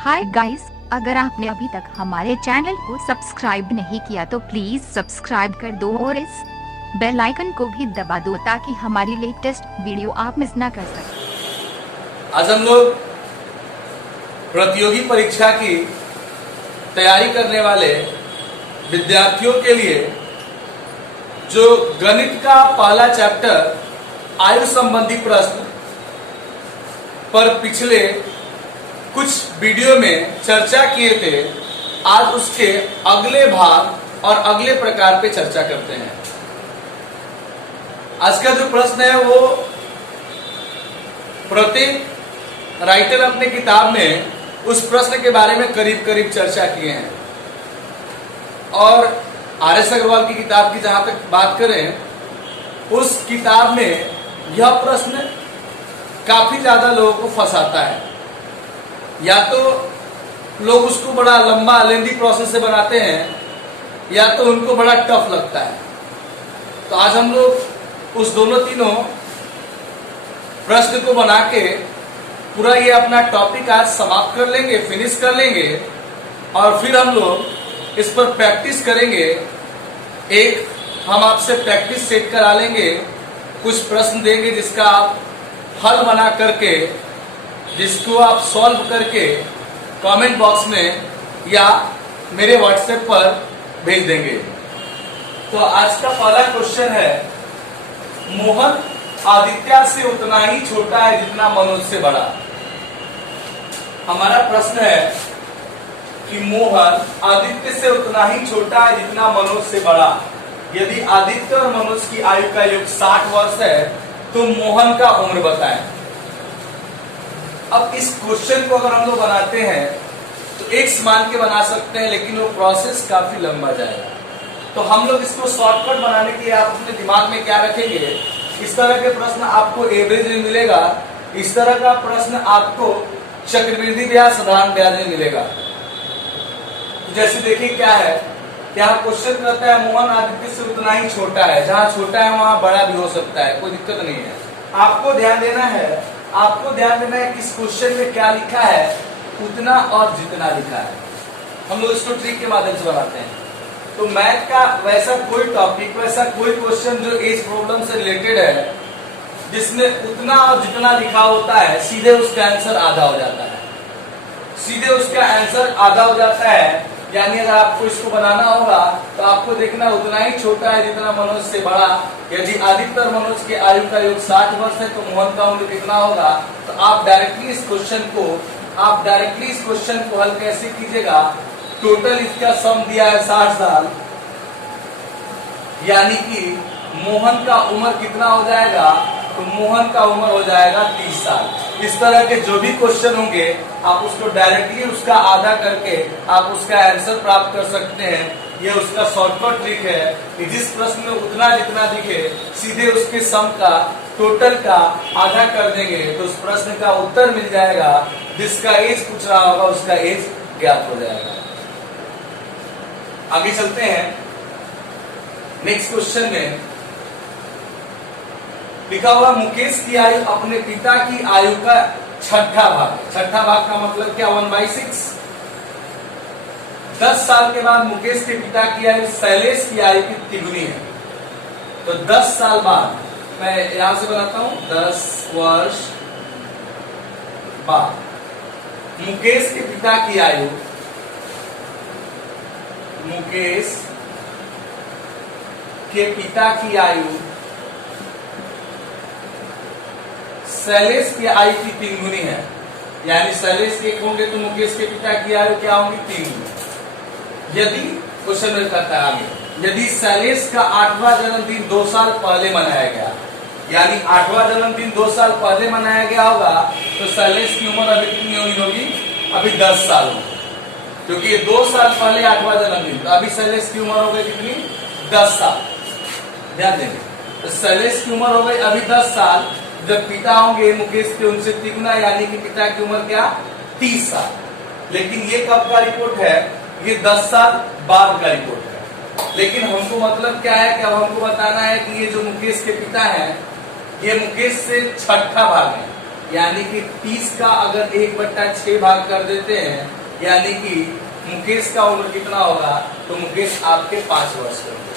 Hi guys, अगर आपने अभी तक हमारे चैनल को सब्सक्राइब नहीं किया तो प्लीज सब्सक्राइब कर दो और इस बेल आइकन को भी दबा दो ताकि हमारी लेटेस्ट वीडियो आप मिस ना कर सकें। आज हम लोग प्रतियोगी परीक्षा की तैयारी करने वाले विद्यार्थियों के लिए जो गणित का पहला चैप्टर आयु संबंधी प्रश्न पर पिछले कुछ वीडियो में चर्चा किए थे, आज उसके अगले भाग और अगले प्रकार पे चर्चा करते हैं। आज का जो प्रश्न है वो प्रत्येक राइटर अपने किताब में उस प्रश्न के बारे में करीब करीब चर्चा किए हैं। और आर.एस. अग्रवाल की किताब की जहां तक बात करें, उस किताब में यह प्रश्न काफी ज्यादा लोगों को फंसाता है। या तो लोग उसको बड़ा लंबा लेंदी प्रोसेस से बनाते हैं, या तो उनको बड़ा टफ लगता है। तो आज हम लोग उस दोनों तीनों प्रश्न को बना के पूरा ये अपना टॉपिक आज समाप्त कर लेंगे, फिनिश कर लेंगे, और फिर हम लोग इस पर प्रैक्टिस करेंगे। एक हम आपसे प्रैक्टिस सेट करा लेंगे, कुछ प्रश्न देंगे जिसका आप हल बना करके, जिसको आप सॉल्व करके कमेंट बॉक्स में या मेरे व्हाट्सएप पर भेज देंगे। तो आज का पहला क्वेश्चन है, मोहन आदित्य से उतना ही छोटा है जितना मनोज से बड़ा। हमारा प्रश्न है कि मोहन आदित्य से उतना ही छोटा है जितना मनोज से बड़ा। यदि आदित्य और मनोज की आयु का योग 60 वर्ष है तो मोहन का उम्र बताएं। अब इस क्वेश्चन को अगर हम लोग बनाते हैं तो एक मान के बना सकते हैं, लेकिन वो प्रोसेस काफी लंबा जाएगा। तो हम लोग इसको शॉर्टकट बनाने के लिए आप अपने दिमाग में क्या रखेंगे, इस तरह के प्रश्न आपको एवरेज में मिलेगा, इस तरह का प्रश्न आपको चक्रवृद्धि ब्याज साधारण ब्याज में मिलेगा। तो जैसे देखिए क्या है, यहाँ क्वेश्चन कहता है मोहन आदित्य से उतना ही छोटा है। जहाँ छोटा है वहां बड़ा भी हो सकता है, कोई दिक्कत नहीं है। आपको ध्यान देना है कि इस क्वेश्चन में क्या लिखा है, उतना और जितना लिखा है। हम लोग इसको ट्रिक के माध्यम से बनाते हैं। तो मैथ का वैसा कोई टॉपिक, वैसा कोई क्वेश्चन जो एज प्रॉब्लम से रिलेटेड है, जिसमें उतना और जितना लिखा होता है, सीधे उसका आंसर आधा हो जाता है। सीधे उसका आंसर आधा हो जाता है। यानी अगर आपको इसको बनाना होगा तो आपको देखना उतना ही छोटा है जितना मनोज से बड़ा। यदि आदित्य और मनोज के आयु का योग 60 वर्ष है तो मोहन का उम्र कितना होगा। तो आप डायरेक्टली इस क्वेश्चन को हल कैसे कीजिएगा, टोटल इसका सम दिया है 60 साल, यानी कि मोहन का उम्र कितना हो जाएगा, तो मोहन का उम्र हो जाएगा 30 साल। इस तरह के जो भी क्वेश्चन होंगे आप उसको डायरेक्टली उसका आधा करके आप उसका आंसर प्राप्त कर सकते हैं। यह उसका शॉर्टकट ट्रिक है कि जिस प्रश्न में उतना जितना दिखे, सीधे उसके सम का, टोटल का आधा कर देंगे तो उस प्रश्न का उत्तर मिल जाएगा। जिसका एज पूछ रहा होगा उसका एज ज्ञात हो जाएगा। आगे चलते हैं। नेक्स्ट क्वेश्चन में लिखा हुआ मुकेश की आयु अपने पिता की आयु का छठा भाग। छठा भाग का मतलब क्या, 1/6। 10 साल के बाद मुकेश के पिता की आयु शैलेश की आयु की तिगुनी है। तो 10 साल बाद, मैं यहां से बनाता हूं, 10 वर्ष बाद मुकेश के पिता की आयु, मुकेश के पिता की आयु शैलेश की आयु की 3 गुनी है। यानी शैलेश के 1 होंगे तो मुकेश के पिता की आयु क्या होगी, 3 गुनी। यदि क्वेश्चन में कहता है आगे, यदि शैलेश का 8वां जन्मदिन 2 साल पहले मनाया गया, यानी 8वां जन्मदिन 2 साल पहले मनाया गया होगा, तो शैलेश की उम्र अभी कितनी होगी, अभी 10 साल होगी। क्योंकि 2 साल पहले 8वां जन्मदिन, तो अभी शैलेश की उम्र हो गई कितनी, 10 साल। ध्यान देंगे, तो शैलेश की उम्र हो गई अभी 10 साल। जब पिता होंगे मुकेश के उनसे तिगुना, यानी कि पिता की उम्र क्या, 30 साल। लेकिन ये कब का रिपोर्ट है, ये 10 साल बाद का रिपोर्ट है। लेकिन हमको मतलब क्या है कि अब हमको बताना है कि ये जो मुकेश के पिता हैं, ये मुकेश से छठा भाग है। यानी कि 30 का अगर 1/6 भाग कर देते हैं, यानी कि मुकेश का उम्र कितना होगा, तो मुकेश आपके 5 वर्ष के होंगे।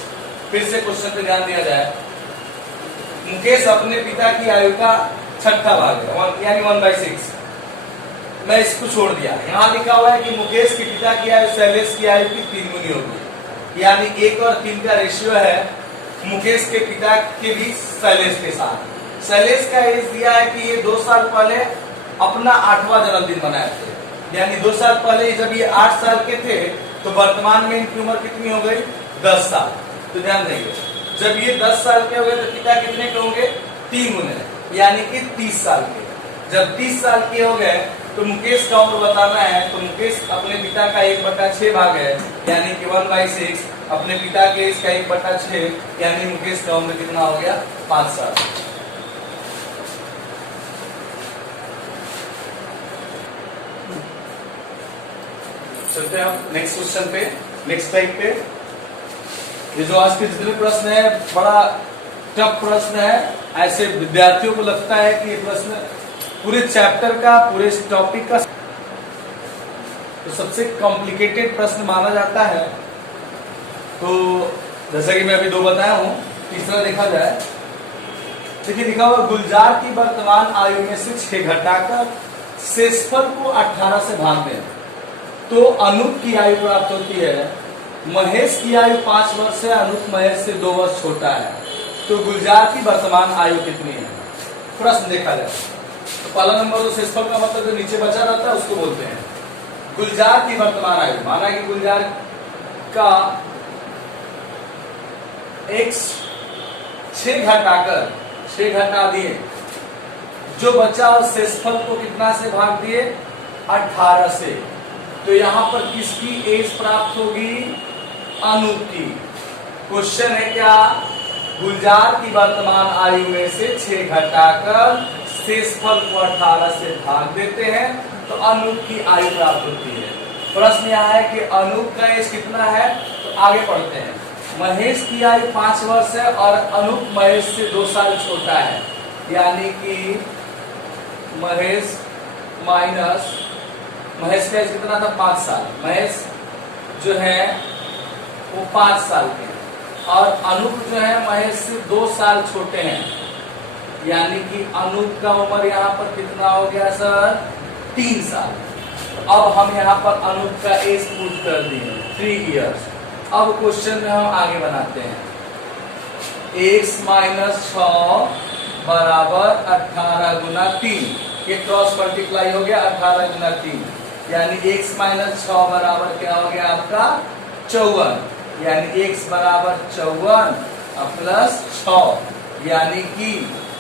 फिर से क्वेश्चन पे ध्यान दिया जाए। मुकेश अपने पिता की आयु का छठा भाग है, यानी 1/6। मैं इसको छोड़ दिया। यहाँ लिखा हुआ है कि मुकेश के पिता की आयु शैलेश की आयु की 3 गुनी होगी, यानी 1 और 3 का रेशियो है मुकेश के पिता के बीच शैलेश के साथ। शैलेश का एज दिया है कि ये 2 साल पहले अपना 8वां जन्मदिन मनाए थे, यानी 2 साल पहले जब ये 8 साल के थे तो वर्तमान में इनकी उम्र कितनी हो गई, 10 साल। तो ध्यान देंगे, जब ये 10 साल के हो गए तो पिता कितने के होंगे, 3 गुने, यानी कि 30 साल के। जब 30 साल के हो गए तो मुकेश का उम्र बताना है, तो मुकेश अपने पिता का 1/6 भाग है, यानी कि 1/6 अपने पिता के इसका 1/6, यानी मुकेश का उम्र कितना हो गया, 5 साल। चलते हैं हम नेक्स्ट क्वेश्चन पे, नेक्स्ट टाइप पे। ये जो आज के जितने प्रश्न है बड़ा टफ प्रश्न है। ऐसे विद्यार्थियों को लगता है कि ये प्रश्न पूरे चैप्टर का, पूरे टॉपिक का तो सबसे कॉम्प्लिकेटेड प्रश्न माना जाता है। तो जैसा कि मैं अभी 2 बताया हूं, तीसरा देखा जाए। देखिए लिखा हुआ, गुलजार की वर्तमान आयु में से 6 घटाकर शेषफल को 18 से भाग दें तो अनूप की आयु प्राप्त होती है। महेश की आयु 5 वर्ष है, अनूप महेश से 2 वर्ष छोटा है, तो गुलजार की वर्तमान आयु कितनी है। प्रश्न देखा जाए तो पहला नंबर तो शेषफल का मतलब जो नीचे बचा रहता है उसको बोलते हैं। गुलजार की वर्तमान आयु, माना कि गुलजार का x 6 घटाकर 6 घटा दिए, जो बचा उस शेषफल को कितना से भाग दिए, 18 से। तो यहां पर किसकी एज प्राप्त होगी, अनूप की। क्वेश्चन है क्या, गुलजार की वर्तमान आयु में से 6 घटाकर शेषफल को 18 से भाग देते हैं तो अनूप की आयु प्राप्त होती है। प्रश्न यह है कि अनूप का एज कितना है, तो आगे पढ़ते हैं। महेश की आयु 5 वर्ष है और अनूप महेश से 2 साल छोटा है, यानी कि महेश माइनस महेश का एज कितना था, 5 साल। महेश जो है वो 5 साल के और अनूप जो है महेश से 2 साल छोटे हैं, यानी कि अनूप का उम्र यहाँ पर कितना हो गया सर, 3 साल। तो अब हम यहाँ पर अनूप का एज पुट कर दिए 3 इयर्स। अब क्वेश्चन में हम आगे बनाते हैं, x - 6 बराबर 18 गुना 3, ये क्रॉस मल्टीप्लाई हो गया 18 गुना 3, यानी x - 6 बराबर क्या हो गया आपका 54, यानी x बराबर 54 प्लस 6, यानी कि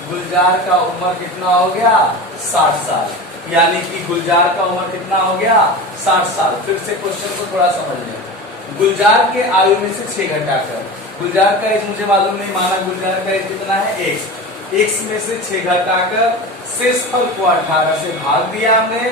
गुलजार का उम्र कितना हो गया, 60 साल। यानी कि गुलजार का उम्र कितना हो गया, 60 साल। फिर से क्वेश्चन को थोड़ा समझ लें। गुलजार के आयु में से 6 घटाकर, गुलजार का एज मुझे मालूम नहीं, माना गुलजार का एज कितना है, x में से 6 घटाकर शेषफल को 18 से भाग दिया हमने।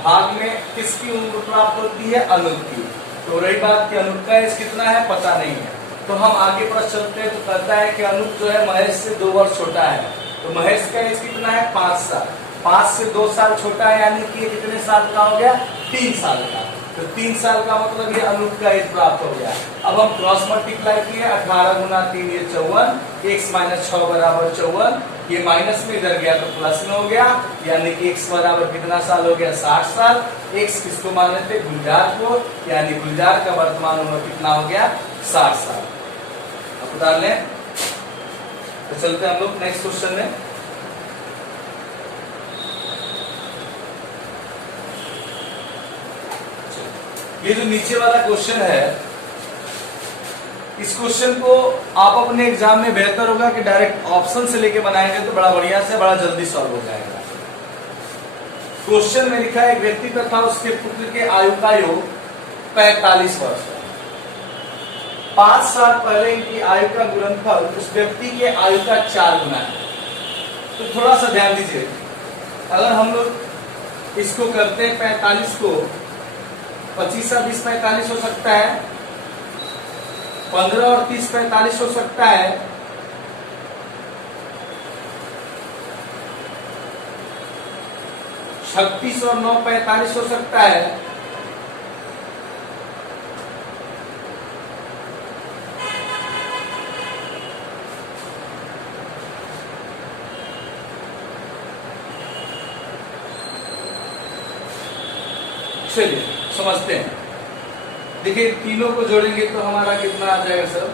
भाग में किसकी उम्र प्राप्त होती है, अनूप की। तो रही बात कि अनूप का एज कितना है, पता नहीं है। तो हम आगे प्रश्न चलते हैं, तो कहता है कि अनूप जो है महेश से 2 वर्ष छोटा है, तो महेश का एज कितना है, 5 साल। 5 से 2 साल छोटा है, यानी कि कितने साल का हो गया, 3 साल का। तो 3 साल का मतलब ये अनूप का एज प्राप्त हो गया। अब हम क्रॉस मल्टीप्लाई किए, 18 गुना 3 ये 54, x - 6 बराबर 54, ये माइनस में इधर गया तो प्लस में हो गया, यानी कि x बराबर कितना साल हो गया, 60 साल। x किसको मान लेते, गुलजार को, यानी गुलजार का वर्तमान उम्र कितना हो गया, 60 साल। अब बता लें, तो चलते हैं हम लोग नेक्स्ट क्वेश्चन में। ये जो नीचे वाला क्वेश्चन है, इस क्वेश्चन को आप अपने एग्जाम में बेहतर होगा कि डायरेक्ट ऑप्शन से लेके बनाएंगे तो बड़ा बढ़िया से बड़ा जल्दी सॉल्व हो जाएगा। क्वेश्चन में लिखा है, एक व्यक्ति तथा उसके पुत्र के आयु का योग 45 वर्ष है। 5 साल पहले इनकी आयु का गुणनफल उस व्यक्ति के आयु का 4 गुना है। तो थोड़ा सा ध्यान दीजिए, अगर हम लोग इसको करते हैं 45 को 25 और 20 45 हो सकता है, 15 और 30 45 हो सकता है, 36 और 9 45 हो सकता है। चलिए समझते हैं। देखिए तीनों को जोड़ेंगे तो हमारा कितना आ जाएगा सर?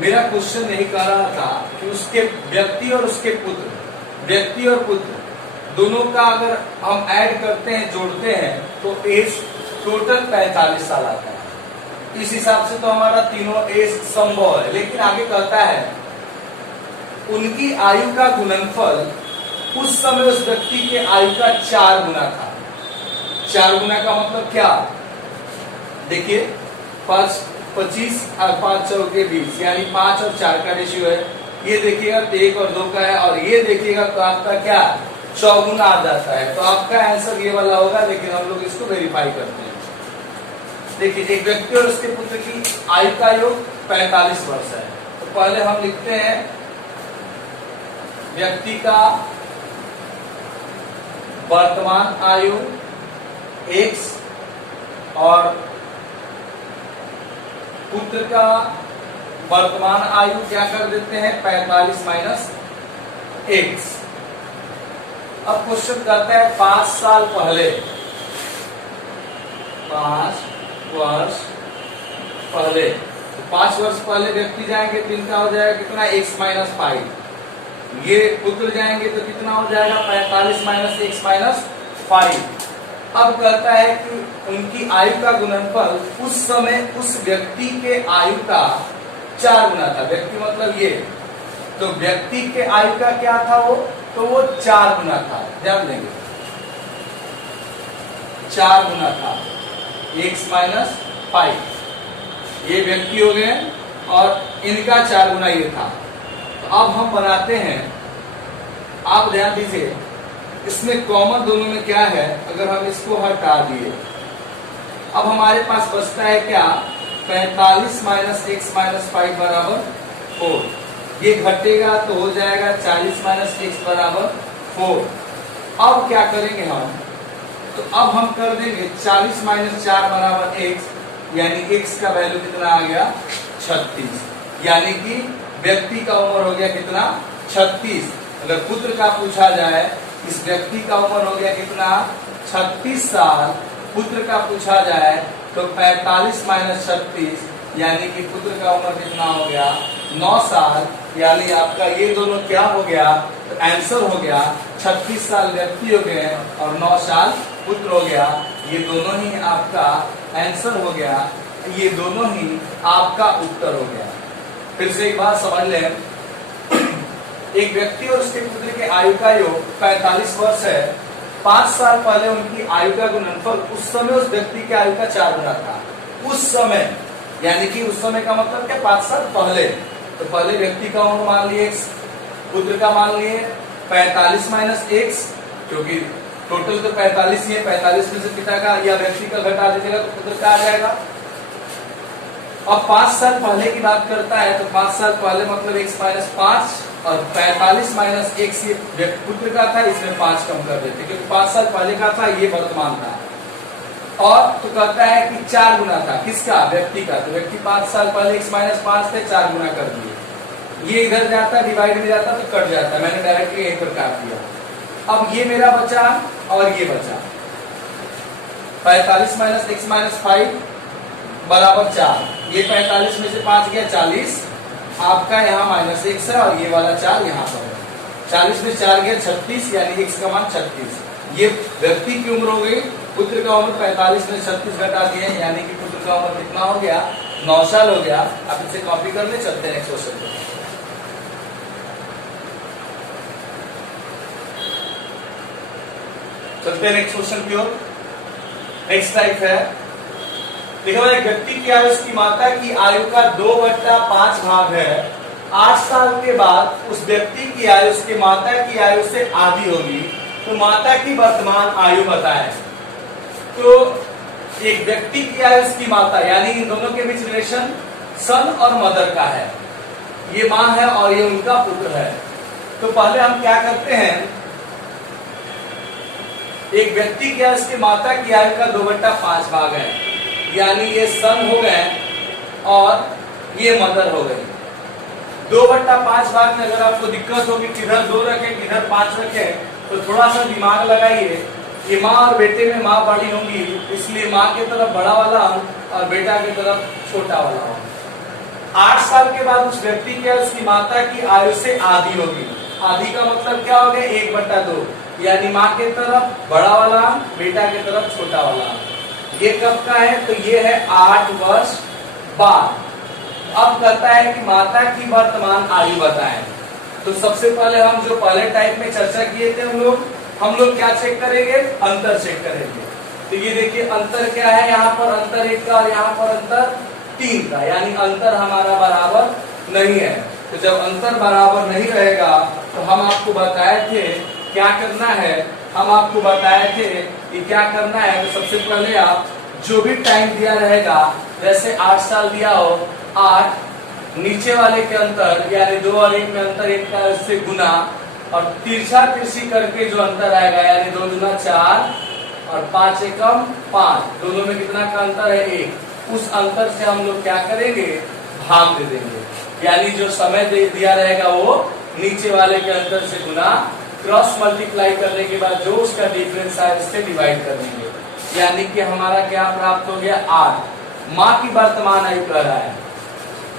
मेरा क्वेश्चन यही कह रहा था कि उसके व्यक्ति और उसके पुत्र, व्यक्ति और पुत्र दोनों का अगर हम ऐड करते हैं, जोड़ते हैं, तो एज टोटल 45 साल आता है। इस हिसाब से तो हमारा तीनों एज संभव है। लेकिन आगे कहता है उनकी आयु का गुणनफल उस समय उस व्यक्ति के आयु का 4 गुना था। 4 गुना का मतलब क्या? देखिए 5 25 और 5 4 के 20, यानी 5 और 4 का रेशियो है। ये देखिएगा तो 1 और 2 का है, और ये देखिएगा तो आपका क्या 100 गुना आ जाता है। तो आपका आंसर ये वाला होगा, लेकिन हम लोग इसको वेरीफाई करते हैं। देखिए एक व्यक्ति और उसके पुत्र की आयु का योग 45 वर्ष है। तो पहले हम लिखते हैं व्यक्ति का वर्तमान आयु x और पुत्र का वर्तमान आयु क्या कर देते हैं 45 माइनस x। अब क्वेश्चन कहता है 5 साल पहले, 5 वर्ष पहले, तो 5 वर्ष पहले व्यक्ति जाएंगे तो इनका हो जाएगा कितना x माइनस 5। ये पुत्र जाएंगे तो कितना हो जाएगा 45 माइनस x माइनस 5। अब कहता है कि उनकी आयु का गुणनफल उस समय उस व्यक्ति के आयु का 4 गुना था। व्यक्ति मतलब ये, तो व्यक्ति के आयु का क्या था वो? तो वो 4 गुना था। ध्यान देंगे 4 गुना था x माइनस 5। ये व्यक्ति हो गए और इनका 4 गुना ये था। तो अब हम बनाते हैं, आप ध्यान दीजिए इसमें कॉमन दोनों में क्या है, अगर हम इसको हटा दिए, अब हमारे पास बचता है क्या 45 माइनस x माइनस 5 बराबर 4। ये घटेगा तो हो जाएगा 40 माइनस x बराबर 4। अब क्या करेंगे हम? तो अब हम कर देंगे 40 माइनस 4 बराबर x, यानी x का वैल्यू कितना आ गया 36। यानी कि व्यक्ति का उम्र हो गया कितना 36। अगर पुत्र का पूछा जाए, इस व्यक्ति का उम्र हो गया कितना 36 साल। पुत्र का पूछा जाए तो 45 माइनस 36, यानी कि पुत्र का उम्र कितना हो गया 9 साल। यानी आपका ये दोनों क्या हो गया? तो आंसर हो गया 36 साल व्यक्ति हो गए और 9 साल पुत्र हो गया। ये दोनों ही आपका आंसर हो गया, ये दोनों ही आपका उत्तर हो गया। फिर से एक बात समझ लें, एक व्यक्ति और उसके पुत्र के आयु का योग 45 वर्ष है। 5 साल पहले उनकी आयु का गुणनफल उस समय उस व्यक्ति के आयु का 4 गुना था। उस समय, यानी कि उस समय का मतलब क्या 5 साल पहले। तो पहले व्यक्ति का उम्र मान लिए x, पुत्र का मान लिए 45 माइनस x, क्योंकि टोटल तो 45 ही है। 45 में से पिता का या व्यक्ति का घटा दीजिएगा तो पुत्र का आ जाएगा। अब 5 साल पहले की बात करता है तो 5 साल पहले मतलब x माइनस 5 और 45 माइनस x ये पुत्र का था, इसमें 5 कम कर देते क्योंकि 5 साल पहले का था, ये वर्तमान था। और तो कहता है कि 4 गुना था किसका? व्यक्ति का। तो व्यक्ति 5 साल पहले x माइनस 5 थे, 4 गुना कर दिए। ये इधर जाता डिवाइड में जाता तो कट जाता, मैंने डायरेक्टली यहीं पर काट दिया। अब ये मेरा बचा और ये बचा 45 माइनस x माइनस 5 बराबर 4। ये 45 में से 5 गया 40, आपका यहाँ माइनस x है और ये वाला 4 यहाँ पर है। 40 में 4 गया 36, यानी x का मान 36। ये व्यक्ति की उम्र हो गई। पुत्र का उम्र 45 में 36 घटा दिए, यानी कि पुत्र का उम्र कितना हो गया 9 साल हो गया। आप इसे कॉपी कर ले, चलते हैं नेक्स्ट क्वेश्चन पे। चलते हैं नेक्स्ट क्वेश्चन की ओर। नेक्स्ट टाइप है, देखो एक व्यक्ति की आयु उसकी माता की आयु का 2/5 भाग है। 8 साल के बाद उस व्यक्ति की आयु उसके माता की आयु से आधी होगी, तो माता की वर्तमान आयु बताएं। तो एक व्यक्ति की आयु उसकी माता, यानी इन दोनों के बीच रिलेशन सन और मदर का है। ये माँ है और ये उनका पुत्र है। तो पहले हम क्या करते हैं, एक व्यक्ति क्या इसके माता की आयु का 2/5 भाग है, यानी ये सन हो गए और ये मदर हो गई। 2/5 भाग में अगर आपको दिक्कत होगी किधर 2 रखें किधर 5 रखें, तो थोड़ा सा दिमाग लगाइए। ये माँ और बेटे में माँ बड़ी होंगी, इसलिए माँ की तरफ बड़ा वाला अंक और बेटा की तरफ छोटा वाला अंक। 8 साल के बाद उस व्यक्ति की उसकी माता की आयु से आधी होगी। आधी का मतलब क्या हो गया, 1/2, यानी माँ की तरफ बड़ा वाला अंक, बेटा की तरफ छोटा वाला अंक। ये कब का है, तो ये है 8 वर्ष बाद। अब कहता है कि माता की वर्तमान आयु बताएं। तो सबसे पहले हम जो पहले टाइप में चर्चा किए थे हम लोग क्या चेक करेंगे, अंतर चेक करेंगे। तो ये देखिए अंतर क्या है, यहाँ पर अंतर 1 का और यहाँ पर अंतर 3 का, यानी अंतर हमारा बराबर नहीं है। तो जब अंतर बराबर नहीं रहेगा तो हम आपको बताए थे क्या करना है, हम आपको बताए थे कि क्या करना है। तो सबसे पहले आप जो भी टाइम दिया रहेगा, जैसे 8 साल दिया हो, 8 नीचे वाले के अंतर यानी 2 और 1 में अंतर 1 का, उससे गुना और तिरछा तिरछी करके जो अंतर आएगा यानी 2 दूना 4 और 5 एकम 5, दोनों में कितना का अंतर है, 1। उस अंतर से हम लोग क्या करेंगे, भाग दे देंगे, यानी जो समय दिया रहेगा वो नीचे वाले के अंतर से गुना, क्रॉस मल्टीप्लाई करने के बाद जो उसका डिफरेंस है उससे डिवाइड कर देंगे, यानी कि हमारा क्या प्राप्त हो गया, 8। माँ की वर्तमान आयु कह रहा है।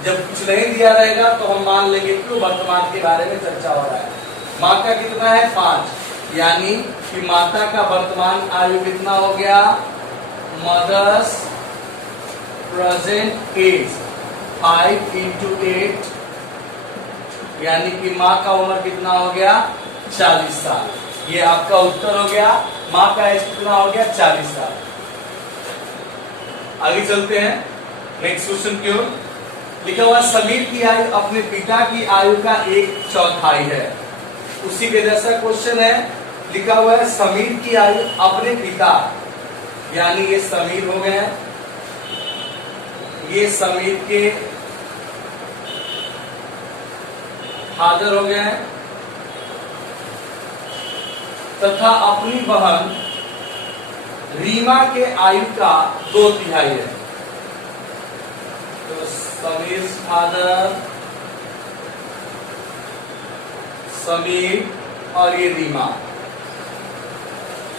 जब कुछ नहीं दिया रहेगा तो हम मान लेंगे कि वर्तमान के बारे में चर्चा हो रहा है। माँ का कितना है, 5, यानी कि माता का वर्तमान आयु कितना हो गया, मदर्स प्रेजेंट एज 5 into 8, यानी कि माँ का उम्र कितना हो गया, 40 साल। ये आपका उत्तर हो गया, माँ का एज कितना हो गया, 40 साल। आगे चलते हैं नेक्स्ट क्वेश्चन की ओर। लिखा हुआ समीर की आयु अपने पिता की आयु का 1/4 है। उसी के जैसा क्वेश्चन है, लिखा हुआ है समीर की आयु अपने पिता, यानी ये समीर हो गए, ये समीर के फादर हो गए, तथा अपनी बहन रीमा के आयु का 2/3 है। तो समीर फादर, समीर और ये रीमा।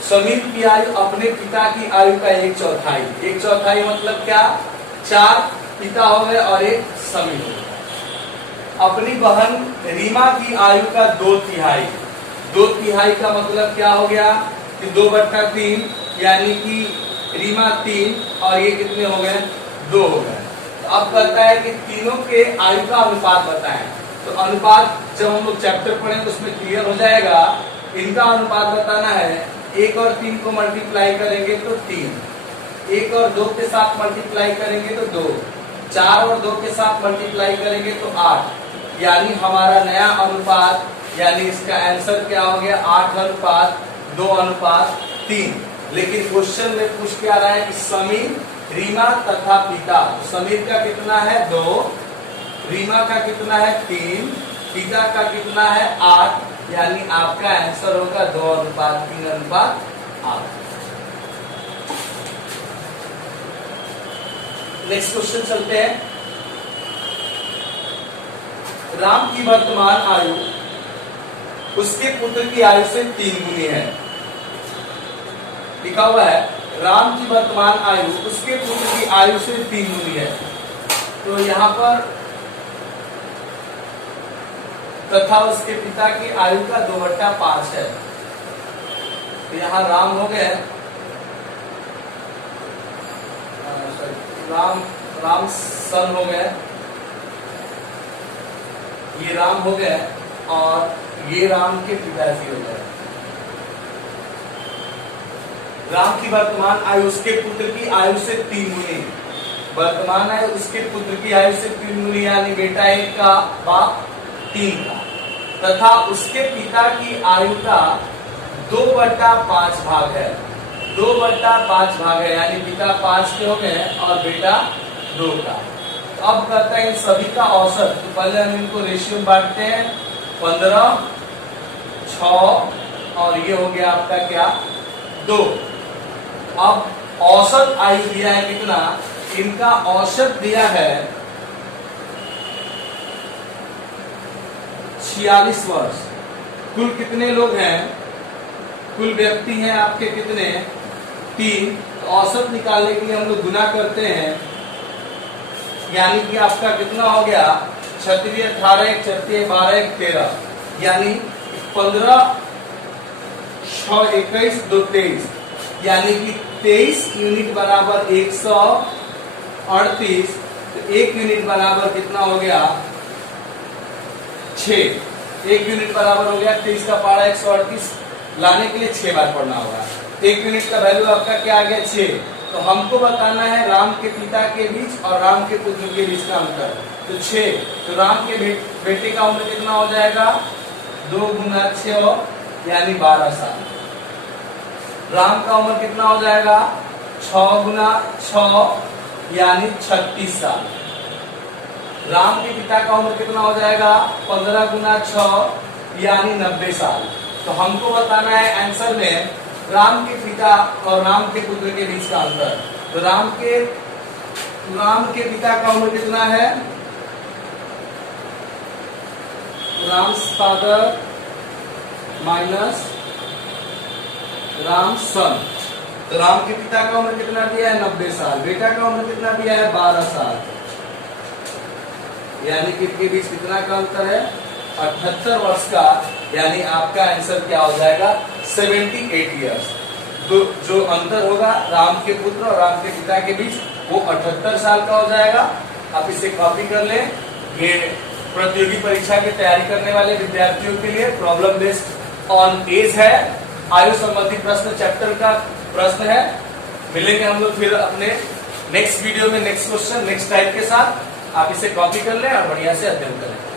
समीर की आयु अपने पिता की आयु का 1/4। 1/4 मतलब क्या, 4 पिता हो गए और 1 समीर हो गए। अपनी बहन रीमा की आयु का 2/3। 2/3 का मतलब क्या हो गया कि 2/3, यानी कि रीमा 3 और ये कितने हो गए, 2 हो गए। तो अब कहता है कि तीनों के आयु का अनुपात बताएं। तो अनुपात जब हम लोग चैप्टर पढ़ें तो उसमें क्लियर हो जाएगा। इनका अनुपात बताना है, 1 और 3 को मल्टीप्लाई करेंगे तो 3, 1 और 2 के साथ मल्टीप्लाई करेंगे तो 2, 4 और 2 के साथ मल्टीप्लाई करेंगे तो 8, यानी हमारा नया अनुपात, यानी इसका आंसर क्या हो गया, 8:2:3। लेकिन क्वेश्चन में पूछ क्या रहा है कि समीर, रीमा तथा पिता। तो समीर का कितना है, 2, रीमा का कितना है, 3, पिता का कितना है, 8, यानी आपका आंसर होगा 2:3:8। नेक्स्ट क्वेश्चन चलते हैं। राम की वर्तमान आयु उसके पुत्र की आयु से 3 गुनी है। लिखा हुआ है राम की वर्तमान आयु उसके पुत्र की आयु से 3 गुनी है। तो यहाँ पर तथा उसके पिता की आयु का 2/5 है। तो यहाँ राम हो गए, राम सन हो गए, ये राम हो गए और ये राम के पिताजी हो गए। राम की वर्तमान आयु उसके पुत्र की आयु से 3 गुनी, वर्तमान आयु उसके पुत्र की आयु से 3 गुनी, यानी बेटा 1 का बाप 3 का, तथा उसके पिता की आयु का 2/5 भाग है। 2/5 भाग है, यानी पिता 5 के हो गए और बेटा 2 का। तो अब कहता है इन सभी का औसत। तो पहले हम इनको रेशियो में बांटते हैं, 15, 6 और ये हो गया आपका क्या, 2। अब औसत आयु दिया है कितना, इनका औसत दिया है 46 वर्ष। कुल कितने लोग हैं, कुल व्यक्ति हैं आपके कितने, 3। तो औसत निकालने के लिए हम लोग गुना करते हैं, यानी कि आपका कितना हो गया 36, 18, 1 34, 12, 1 13, यानी 15, 6, 21, 2 23, यानी कि 23 यूनिट बराबर 138। तो 1 यूनिट बराबर कितना हो गया 6। 1 यूनिट बराबर हो गया 23 का पारा 138, लाने के लिए 6 बार पढ़ना होगा। 1 यूनिट का वैल्यू आपका क्या आ गया 6। तो हमको बताना है राम के पिता के बीच और राम के पुत्र के बीच का अंतर, तो 6। तो राम के बेटे का उम्र कितना हो जाएगा 2 गुना 6 यानी 12 साल। राम का उम्र कितना हो जाएगा 6 गुना 6 यानी 36 साल। राम के पिता का उम्र कितना हो जाएगा 15 गुना 6 यानी 90 साल। तो हमको बताना है आंसर में राम के पिता और राम के पुत्र के बीच का अंतर। तो राम के पिता का उम्र कितना है, राम्स फादर माइनस राम सन। तो राम के पिता का उम्र कितना दिया है 90 साल, बेटा का उम्र कितना दिया है 12 साल, यानी कि इनके बीच कितना का अंतर है 78 वर्ष का, यानी आपका आंसर क्या हो जाएगा 78 ईयर्स। तो जो अंतर होगा राम के पुत्र और राम के पिता के बीच वो 78 साल का हो जाएगा। आप इसे कॉपी कर लें। ये प्रतियोगी परीक्षा की तैयारी करने वाले विद्यार्थियों के लिए प्रॉब्लम बेस्ड ऑन एज है, आयु संबंधी प्रश्न चैप्टर का प्रश्न है। मिलेंगे हम लोग फिर अपने नेक्स्ट वीडियो में नेक्स्ट क्वेश्चन नेक्स्ट टाइप के साथ। आप इसे कॉपी कर लें और बढ़िया से अध्ययन करें।